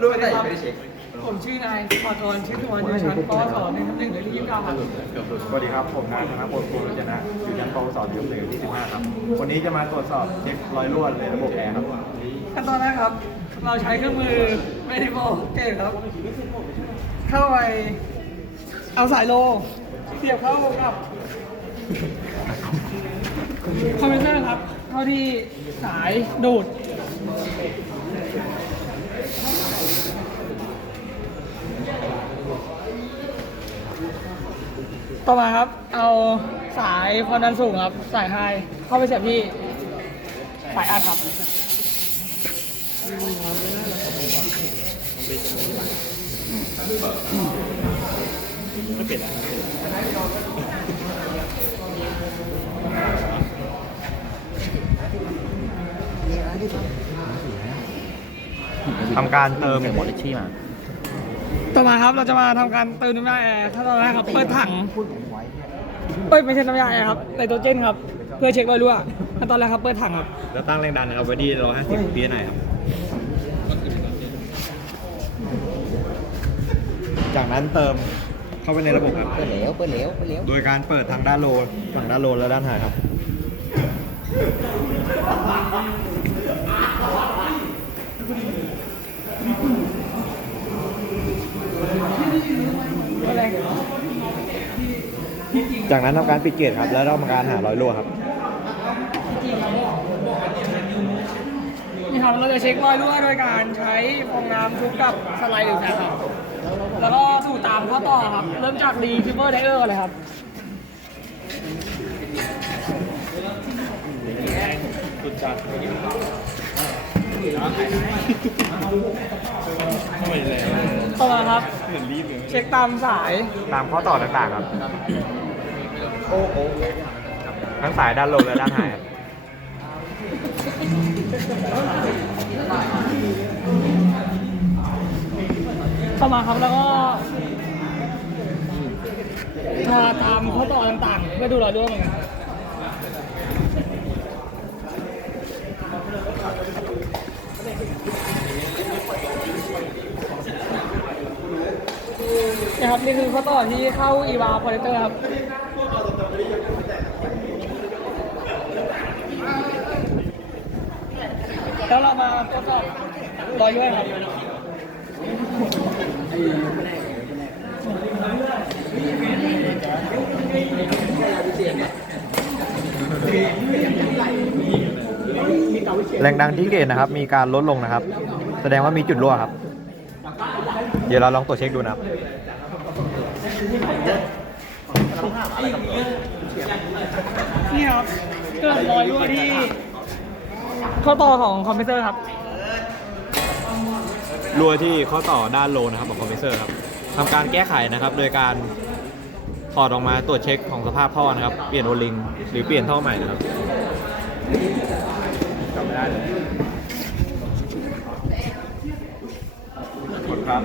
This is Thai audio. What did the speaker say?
รู้แต่ยังไม่ได้เช็คผมชื่อนายขอตอนชื่อทุกวันอยู่ชั้นป .2 หนึ่งทับหนึ่งเลยที่ยี่สิบเก้าครับสวัสดีครับ ผมนายธนพลภูมิชนะอยู่ชั้นปวสปีหนึ่งที่15ครับ วันนี้จะมาตรวจสอบเช็ครอยรั่วในระบบแอร์ครับขั้นตอนแรกครับ เราใช้เครื่องมือ medical เกตครับ เข้าไปเอาสายโล เสียบเข้ากับคอมพิวเตอร์ครับ เข้าที่สายดูด ต่อมาครับ เอาสายความดันสูงครับ สายไฮเข้าไปเสียบที่สายอัดครับทำการเติมหมดเลยชี่มา ต่อมาครับเราจะมาทำการเติมน้ำยาแอร์ขั้นตอนแรกครับ เปิดถัง เอ้ยไม่ใช่น้ำยาแอร์ครับไนโตรเจนครับ เพื่อเช็ครอยรั่วขั้นตอนแรกครับเปิดถังครับ แล้วตั้งแรงดันนะครับไว้ที่150 psi ครับ จากนั้นเติมเข้าไปในระบบครับ เปิดเหลวเปิดเหลวเปิดเหลวโดยการเปิดทางด้านโลฝั่งด้านโลและด้านหายครับ จากนั้นทำการปิดเกตครับ แล้วทำการหารอยรั่วครับ นี่ครับเราจะเช็ครอยรั่วโดยการใช้ฟองน้ำชุบกับสไลด์หรือแฟบครับ แล้วก็สู่ตามข้อต่อครับ เริ่มจากดีทิปเปอร์ไดเออร์เลยครับต่อมาครับ เช็คตามสาย ตามข้อต่อต่างๆครับ ทั้งสายด้านลงและด้านหายครับต่อมาครับแล้วก็ทาตามข้อต่อต่างๆเพื่อดูรอยรั่วเหมือนกัน นะครับนี่คือข้อต่อที่เข้า e v a p o r a t o r ครับแล้วเรามาทดสอบรอยรั่วครับแรงดันที่เกตนะครับ มีการลดลงนะครับ แสดงว่ามีจุดรั่วครับ เดี๋ยวเราลองตรวจเช็คดูนะครับ นี่ครับเกิดรอยรั่วที่ข้อต่อของคอมพิวเตอร์ครับรั่วที่ข้อต่อด้านโลนะครับของคอมเพรสเซอร์ครับทำการแก้ไขนะครับ โดยการถอดออกมาตรวจเช็คของสภาพท่อนะครับ เปลี่ยนโอลิง หรือเปลี่ยนท่อใหม่นะครับจำไม่ได้เลยกดครับ